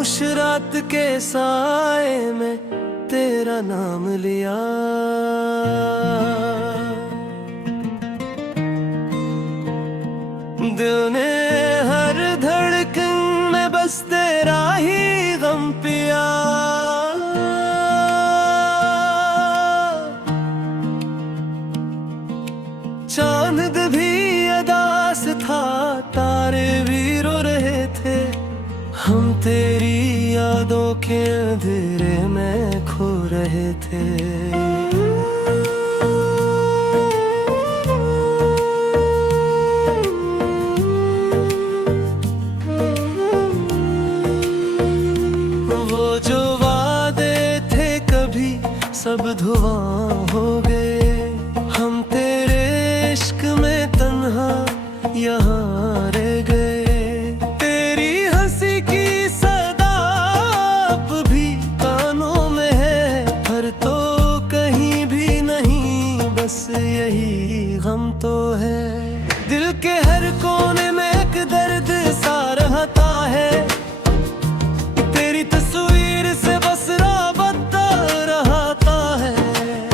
खामोश रात के साए में तेरा नाम लिया। दिल ने हर धड़कन में बस तेरा ही गम पिया। चांद भी अदास था, तारे भी रो रहे थे, हम तेरी यादों के अंधेरे में खो रहे थे। वो जो वादे थे कभी सब धुआं हो गए, हम तेरे इश्क में तन्हा यहाँ रह गए। तेरी हंसी की सदा अब भी कानों में है, पर तो कहीं भी नहीं, बस यही गम तो है। दिल के हर कोने में एक दर्द सा रहता है, तेरी तस्वीर से बस राबता रहता है।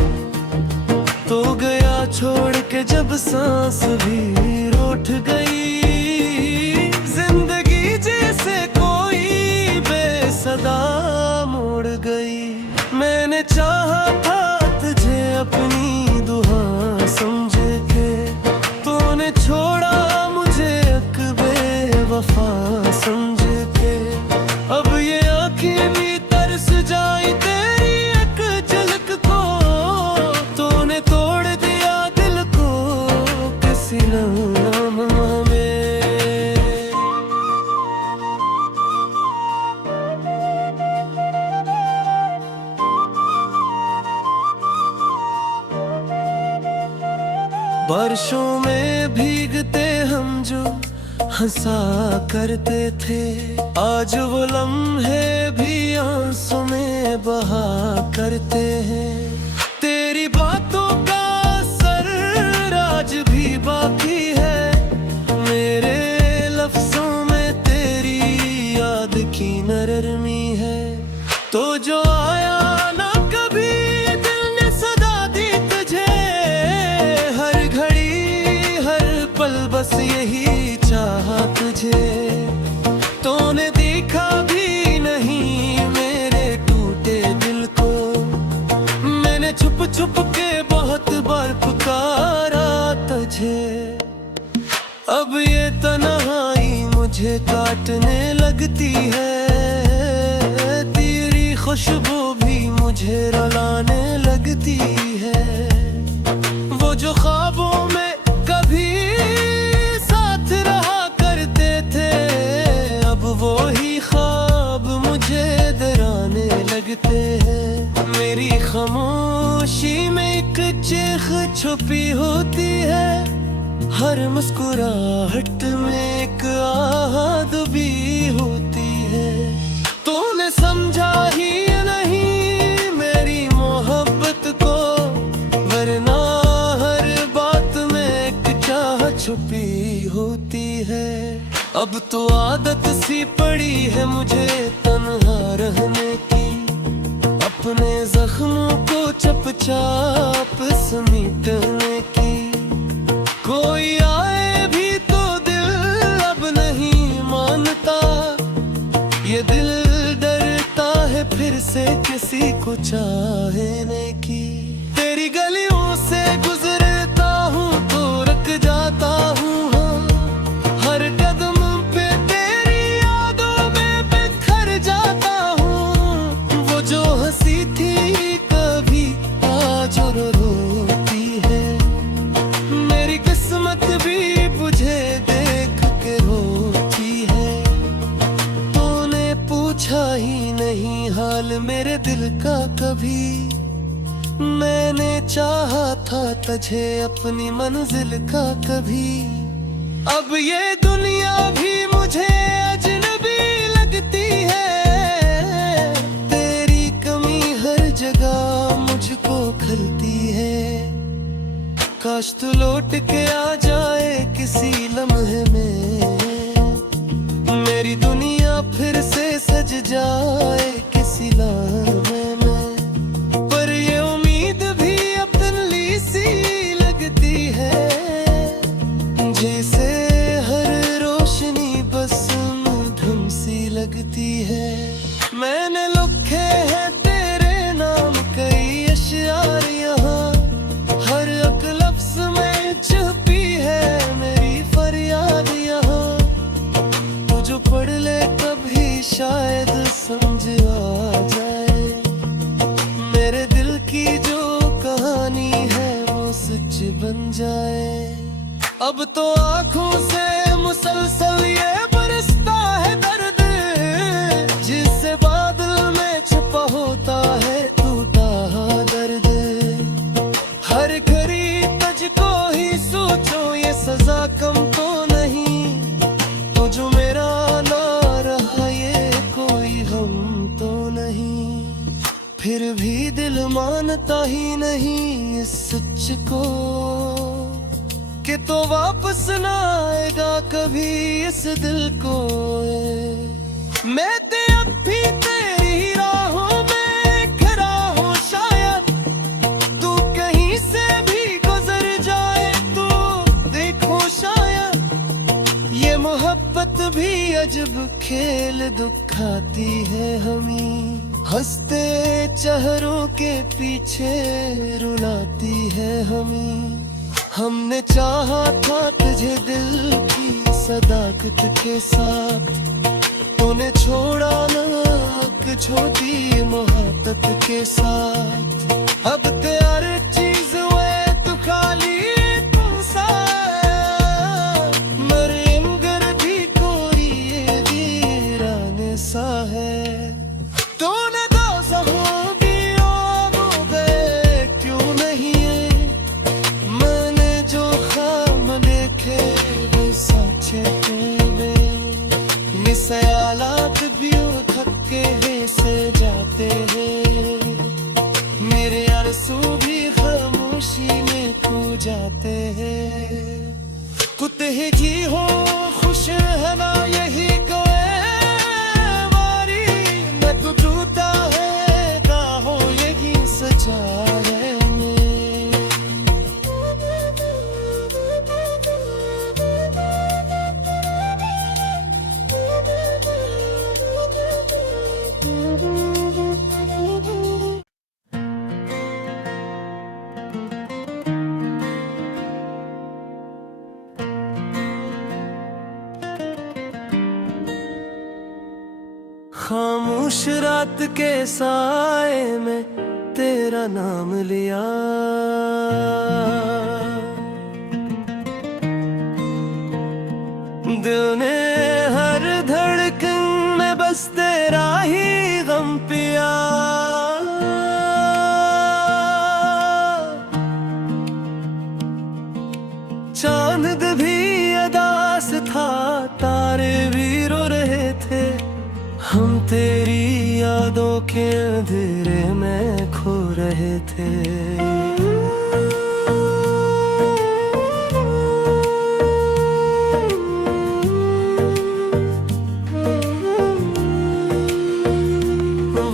तो गया छोड़ के जब सांस भी रूठ गई, जिंदगी जैसे कोई बेसदा मोड़ गई। मैंने चाहा था तुझे अपनी दुआ समझ के, तूने छोड़ा मुझे एक बेवफा समझ के। अब ये आँखें भी तरस जाई तेरी एक झलक को, तूने तोड़ दिया दिल को किसी नाम में। बारिशों में भीगते हम जो हंसा करते थे, आज वो लम्हे भी आंसू में बहा करते हैं। तेरी बातों का असर आज भी बाकी है, मेरे लफ्जों में तेरी याद की नरमी है। तो जो आया ना कभी दिल ने सदा दी तुझे, हर घड़ी हर पल बस यही चाहा तुझे। तूने देखा भी नहीं मेरे टूटे दिल को, मैंने छुप छुप के बहुत बार पुकारा तुझे। अब ये तन्हाई मुझे काटने लगती है, तेरी खुशबू भी मुझे रुलाने लगती है। वो जो ख्वाबों में कभी साथ रहा करते थे, अब वो ही ख्वाब मुझे डराने लगते हैं। मेरी खामोशी में एक चीख छुपी होती है, हर मुस्कुराहट में एक आहट भी होती है। तूने समझा ही नहीं मेरी मोहब्बत को, वरना हर बात में एक चाह छुपी होती है। अब तो आदत सी पड़ी है मुझे तन्हा रहने की, अपने जख्मों को चुपचाप समेटने की। कोई आए भी तो दिल अब नहीं मानता, ये दिल डरता है फिर से किसी को चाहने की। तेरी गलियों से गुजरता हूँ तो रुक जाता हूँ, हाँ, हर कदम पे तेरी यादों में बिखर जाता हूँ। वो जो हंसी थी कभी आज रो रोती है, मेरी किस्मत भी मुझे देख के रोती है। तूने पूछा ही नहीं हाल मेरे दिल का कभी, मैंने चाहा था तुझे अपनी मंजिल का कभी। अब ये दुनिया भी मुझे अजनबी लगती है, तेरी कमी हर जगह मुझको खलती है। काश तू लौट के आ जाए किसी लम्हे में, मेरी दुनिया फिर से सज जाए किसी लम्हे में। पर ये उम्मीद भी अब धुंधली सी लगती है, जैसे हर रोशनी बस मध्यम सी लगती है। मैंने लिखे हैं तेरे नाम कई अशआर यहाँ, हर एक लफ्ज़ में छुपी है मेरी फरियाद यहाँ। तू जो पढ़ ले कभी शायद समझ आ जाए, मेरे दिल की जो कहानी है वो सच बन जाए। अब तो आँखों से मुसलसल ये बरसता है दर्द, जिससे बादल में छुपा होता है टूटा दर्द। हर घड़ी तुझको ही सोचो ये सजा कम तो नहीं, तो जो मेरा ना रहा ये कोई हम तो नहीं। फिर भी दिल मानता ही नहीं इस सच को, कि तो वापस ना आएगा कभी इस दिल को। मैं अब भी तेरी राहों में खड़ा हूँ, शायद तू कहीं से भी गुजर जाए तो देखो शायद। ये मोहब्बत भी अजब खेल दिखाती है हमें, हंसते चेहरों के पीछे रुलाती है हमें। हमने चाहा था तुझे दिल की सदाकत के साथ, तूने छोड़ा ना छोटी मोहब्बत के साथ। अब तेर चीज हुए तो खाली तुमसा, मरे मगर भी कोई वीरान सा है। तूने दो जहां भी हो गए क्यों नहीं है, मैंने जो ख्वाब देखे वो सच्चे थे। मिसालात भी थके से जाते हैं, मेरे आंसू भी खामोशी में खो जाते हैं। कुत्ते ही हो खुश है ना यही कोई हमारी, मैं तो टूटा है का हो यही सचा है। खामोश रात के साए में तेरा नाम लिया, दिल ने हर धड़कन में बस तेरा ही गम पिया। चांद भी अदास था, तारे भी रो रहे थे, हम तेरी यादों के अंधेरे में खो रहे थे।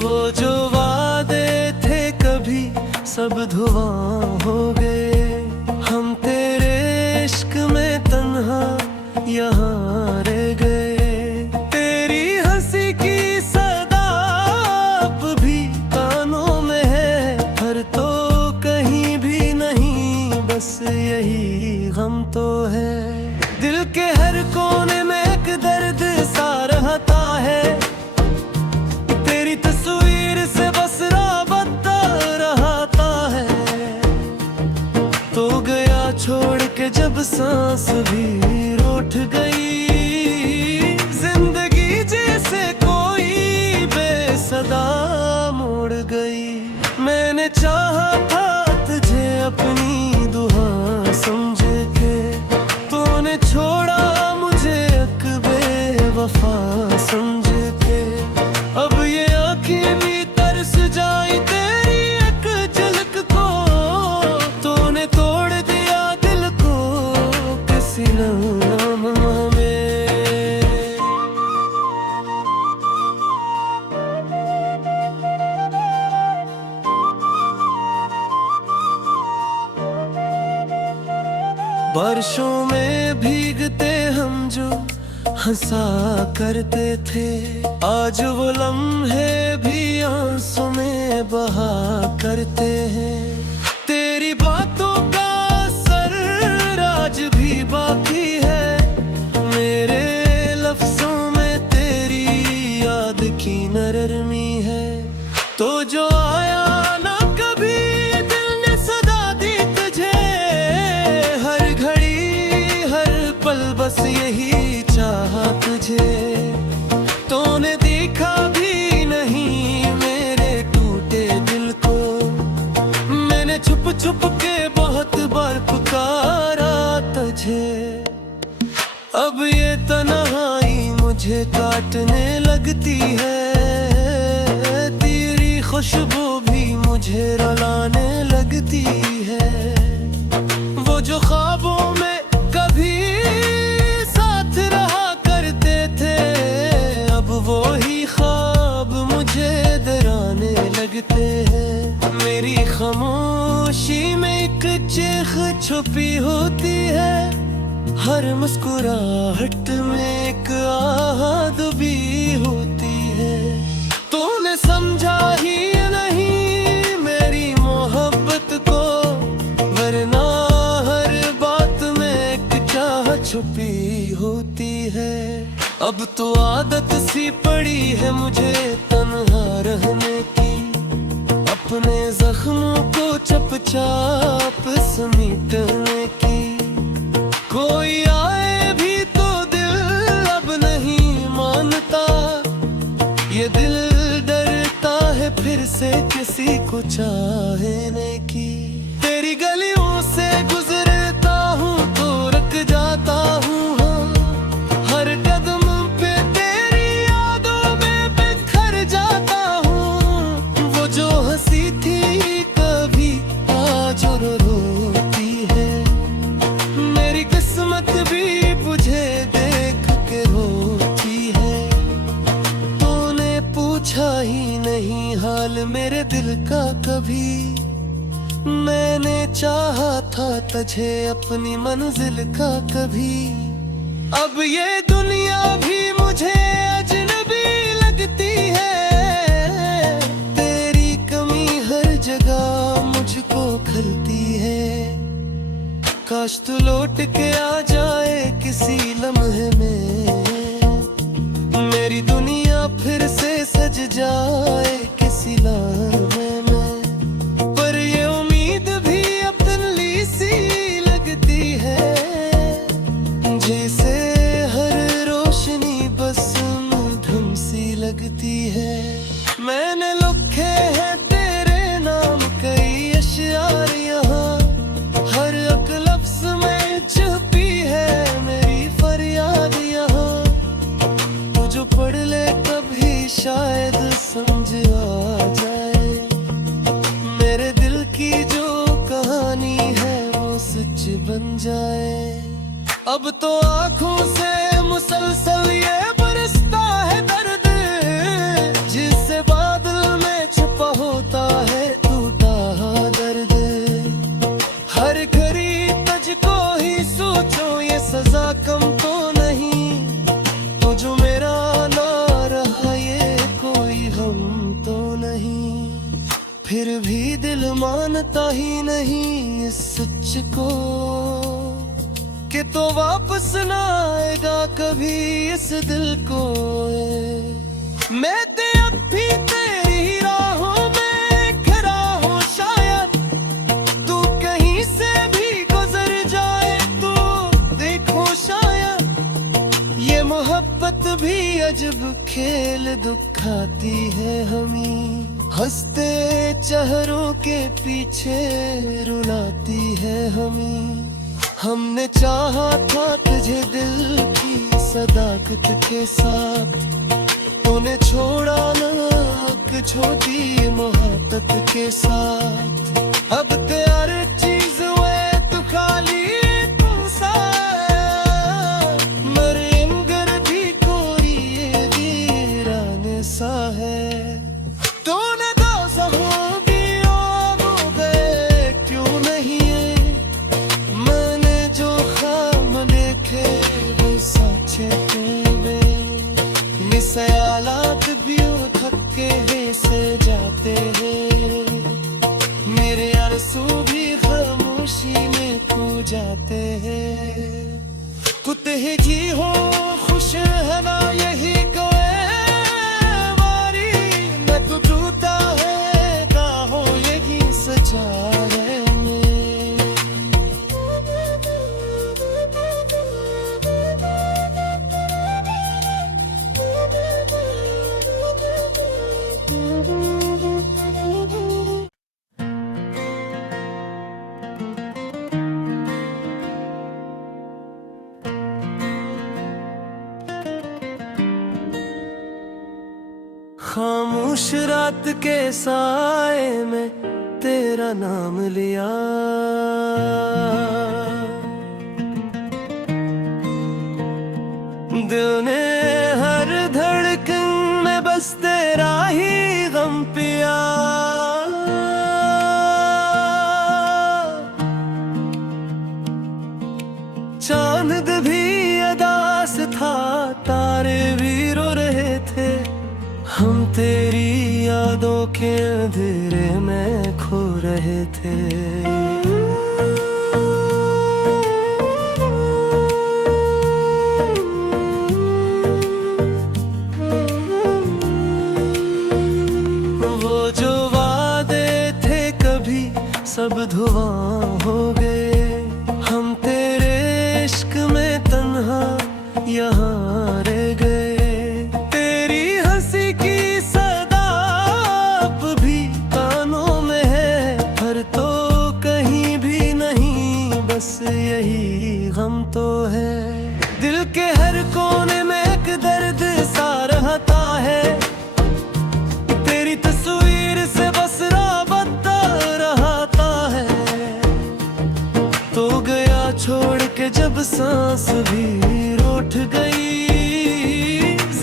वो जो वादे थे कभी सब धुआं हो गए, हम तेरे इश्क में तन्हा यहाँ रह गए। यही गम तो है, दिल के हर कोने में एक दर्द सा रहता है, तेरी तस्वीर से बस राबता रहता है। तो गया छोड़ के जब सांस भी रूठ गई, जिंदगी जैसे कोई बेसदा मोड़ गई। मैंने चाहा था तुझे अपनी समझ के, तूने छोड़ा मुझे एक बेवफा समझ के। अब ये आँखें भी तरस जाई तेरी एक झलक को, तूने तोड़ दिया दिल को किसी नाम में। बारिशों में भीगते हम जो हंसा करते थे, आज वो लम्हे भी आंसू में बहा करते हैं। तेरी बातों का असर आज भी बाकी है, मेरे लफ्जों में तेरी याद की नरमी है। तो जो आया ना कभी दिल ने सदा दी तुझे, हर घड़ी हर पल बस यही चाहा तुझे। तूने देखा भी नहीं मेरे टूटे दिल को, मैंने छुप छुप के बहुत बार पुकारा तुझे। अब ये तन्हाई मुझे काटने लगती है, तेरी खुशबू भी मुझे रुलाने लगती है। वो जो ख्वाबों में कभी साथ रहा करते थे, अब वो ही ख्वाब मुझे डराने लगते हैं। मेरी खामोशी में एक चीख छुपी होती है, हर मुस्कुराहट में एक आहट भी होती है। तूने समझा ही नहीं मेरी मोहब्बत को, वरना हर बात में एक चाह छुपी होती है। अब तो आदत सी पड़ी है मुझे तन्हा रहने की, अपने जख्मों को चुपचाप समेटने की। कोई आए भी तो दिल अब नहीं मानता, ये दिल डरता है फिर से किसी को चाहने की। तेरी गलियों से गुजरता हूँ तो रुक जाता हूँ, हर कदम पे तेरी यादों में बिखर जाता हूँ। वो जो हंसी थी कभी आज रोती है, मेरी किस्मत भी मुझे देख के रोती है। तूने पूछा ही नहीं हाल मेरे दिल का कभी, मैंने चाहा था तुझे अपनी मंजिल का कभी। अब ये दुनिया भी मुझे अजनबी लगती है, तेरी कमी हर जगह मुझको खलती है। काश तू लौट के आ जाए किसी लम्हे में, मेरी दुनिया फिर से सज जाए किसी लम्हे में। पर ये उम्मीद भी अब धुंधली सी लगती है, जैसे हर रोशनी बस मध्यम सी लगती है। मैंने लिखे हैं तेरे नाम कई अशआर यहाँ, हर एक लफ्ज में छुपी है मेरी फरियाद यहाँ। तू जो पढ़ ले कभी शायद समझ आ जाए, मेरे दिल की जो कहानी है वो सच बन जाए। अब तो आँखों से मुसलसल ये बरसता है दर्द, जिससे बादल में छुपा होता है टूटा दर्द। हर घड़ी तुझको ही सोचो ये सजा कम तो नहीं, तो जो मेरा ना रहा ये कोई गम तो नहीं। फिर भी दिल मानता ही नहीं इस सच को, कि तो वापस ना आएगा कभी इस दिल को। मैं ते अब भी तेरी राहों में खड़ा हूँ, शायद तू कहीं से भी गुजर जाए तो देखो शायद। ये मोहब्बत भी अजब खेल दुखाती है हमें, हंसते चेहरों के पीछे रुलाती है हमें। हमने चाहा था तुझे दिल की सदाकत के साथ, तूने छोड़ा ना एक छोटी मोहब्बत के साथ। अब तैयार चीज हुए तो खाली तू सा, मरे मगर भी कोई वीरान सा है। तूने दोज़खों भी हो गए क्यों नहीं है, मैंने जो जिंदगी हो खुश है ना यही कोई हमारी, न तो टूटा है का हो यही सच्चा है खामोश रात के साए में तेरा नाम लिया, दिल ने हर धड़कन में बस तेरा ही गम पिया। चांद भी अदास था, तारे भी रो रहे थे, हम तेरी यादों के अंधेरे में खो रहे थे। वो जो वादे थे कभी सब धुआं हो गए, हम तेरे इश्क में तन्हा यहाँ रह गए। यही गम तो है, दिल के हर कोने में एक दर्द सा रहता है, तेरी तस्वीर से बस राबता रहता है। तो गया छोड़ के जब सांस भी रूठ गई,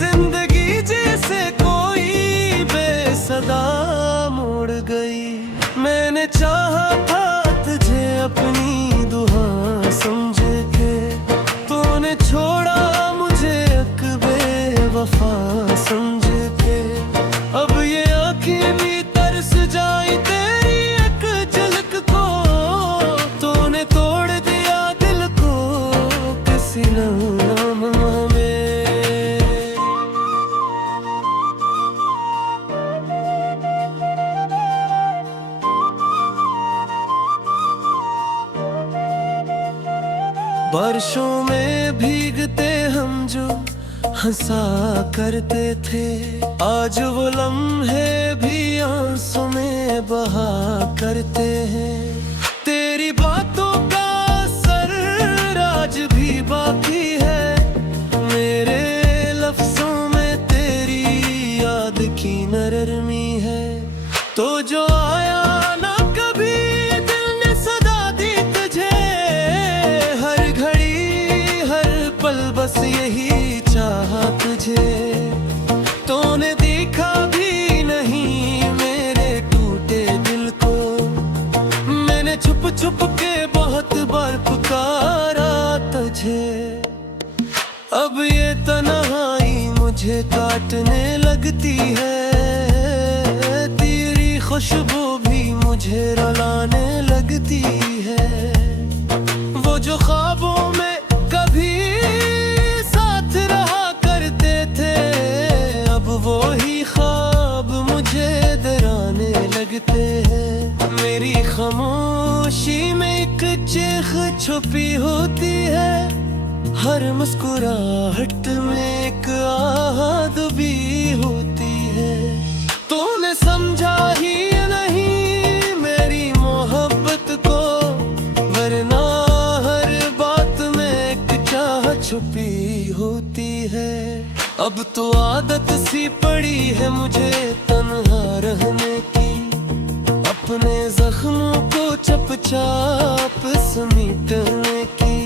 जिंदगी जैसे कोई बेसदा मोड़ गई। मैंने चाहा था तुझे अपनी समझ के, तूने छोड़ा मुझे एक बेवफा समझ के। अब ये आँखें भी तरस जाई तेरी एक झलक को, तूने तोड़ दिया दिल को किसी नाम में। बारिशों में भीगते हम जो हंसा करते थे, आज वो लम्हे भी आंसू में बहा करते हैं। तेरी बातों का असर आज भी बाकी है, मेरे लफ्जों में तेरी याद की नरमी है। तो जो आया ना कभी दिल ने सदा दी तुझे, हर घड़ी हर पल बस यही चाहा तुझे। तूने देखा भी नहीं मेरे टूटे दिल को, मैंने छुप छुप के बहुत बार पुकारा तुझे। अब ये तन्हाई मुझे काटने लगती है, तेरी खुशबू भी मुझे रुलाने लगती है। वो जो ख्वाबों में कभी साथ रहा करते थे, अब वो ही ख्वाब मुझे डराने लगते हैं। मेरी खामोशी में एक चीख छुपी होती है, हर मुस्कुराहट में एक आहट भी होती है। तूने समझा ही नहीं मेरी मोहब्बत को, वरना हर बात में एक चाह छुपी होती है। अब तो आदत सी पड़ी है मुझे तन्हा रहने की, अपने जख्मों को चुपचाप समेटने की।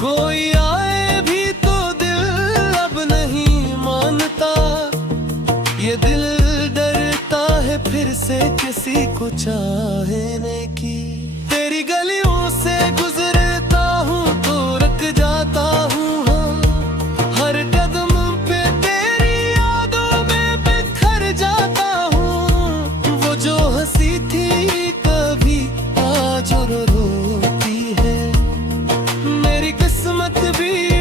कोई आए भी तो दिल अब नहीं मानता, ये दिल डरता है फिर से किसी को चाहने की। तेरी गलियों से गुजरता हूँ तो रुक जाता हूँ, हर कदम पे तेरी यादों में बिखर जाता हूँ। वो जो हंसी थी कभी आज रोती है, मेरी किस्मत भी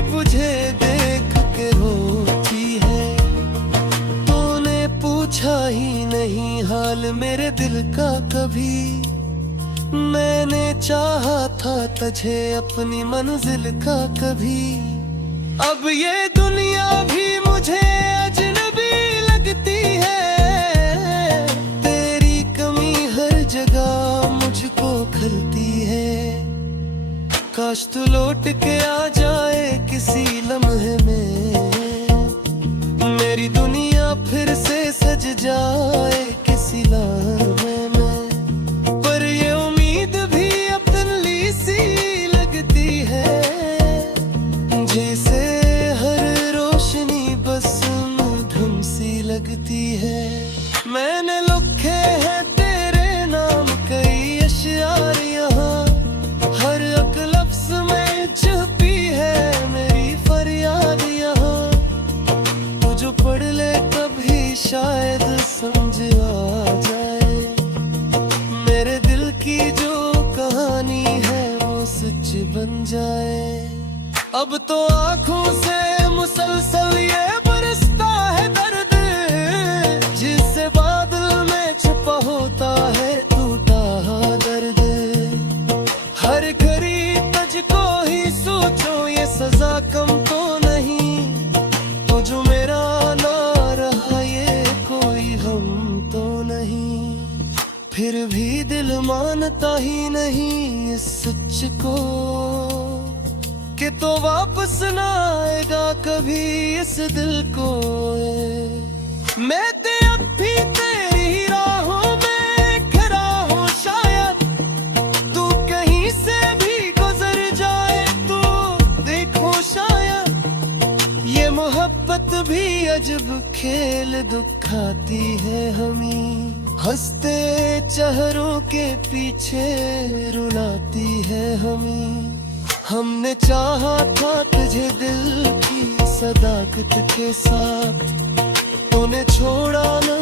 का कभी। मैंने चाहा था तुझे अपनी मंजिल का कभी। अब ये दुनिया भी मुझे अजनबी लगती है। तेरी कमी हर जगह मुझको खलती है। काश तू लौट के आ जाए किसी लम्हे में, मेरी दुनिया फिर से सज जाए किसी लम्हे में। पर ये उम्मीद भी अब धुंधली सी लगती है, जैसे हर रोशनी बस मध्यम सी लगती है। मैंने लिखे हैं तेरे नाम कई अशआर यहाँ, हर एक लफ्ज़ में छुपी है मेरी फरियाद यहाँ। तू जो पढ़ ले कभी शायद समझ आ जाए, मेरे दिल की जो कहानी है वो सच बन जाए। अब तो आँखों से मुसलसल ये बरसता है दर्द, जिससे बादल में छुपा होता है टूटा दर्द। हर घड़ी तुझको ही सोचो ये सजा कम तो नहीं, तो जो मेरा ना रहा ये कोई हम तो नहीं। फिर भी दिल मानता ही नहीं इस सच को, कि तो वापस ना आएगा कभी इस दिल को। मैं अब भी तेरी राहों में खड़ा हूँ, शायद तू कहीं से भी गुजर जाए तो देखो शायद। ये मोहब्बत भी अजब खेल दिखाती है हमें, हंसते चेहरों के पीछे रुलाती है हमें। हमने चाहा था तुझे दिल की सदाकत के साथ, तूने छोड़ा ना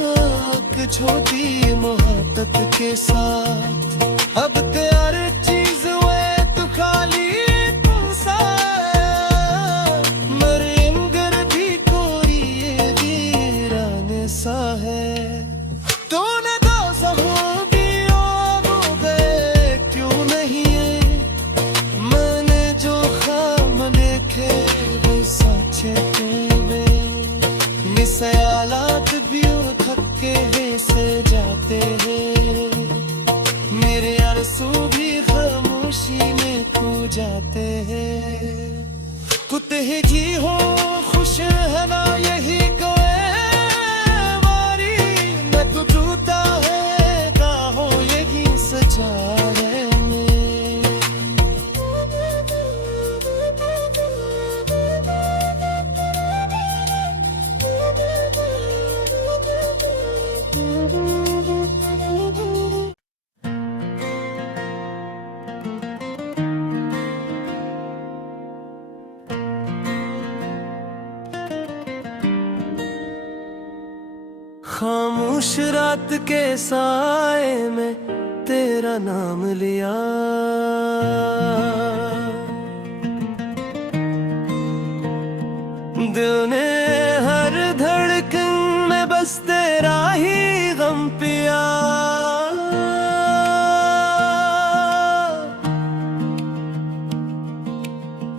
छोटी मोहब्बत के साथ। अब तैयार चीज हुए तो खाली तुमसा, मरे मगर भी कोई ये वीरान सा है। तूने दो ज़ख्म दियो वो गए क्यों नहीं है, मैंने जो ख्वाब देखे वो सच्चे थे। मिसालात भी थके से जाते हैं, मेरे आंसू भी खामोशी में खो जाते हैं। कुत्ते ही हो खुश है ना यही कोई हमारी, मैं तो टूटा है का हो यही सचा है। खामोश रात के साए में तेरा नाम लिया, दिल ने हर धड़कन में बस तेरा ही गम पिया।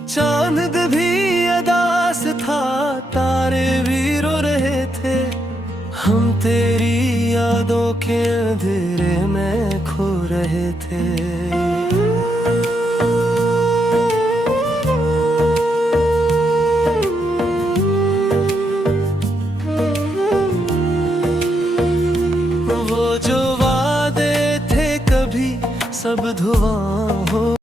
चांद भी अदास था, तारे भी रो रहे थे, हम तेरी यादों के अंधेरे में खो रहे थे। वो जो वादे थे कभी सब धुआं हो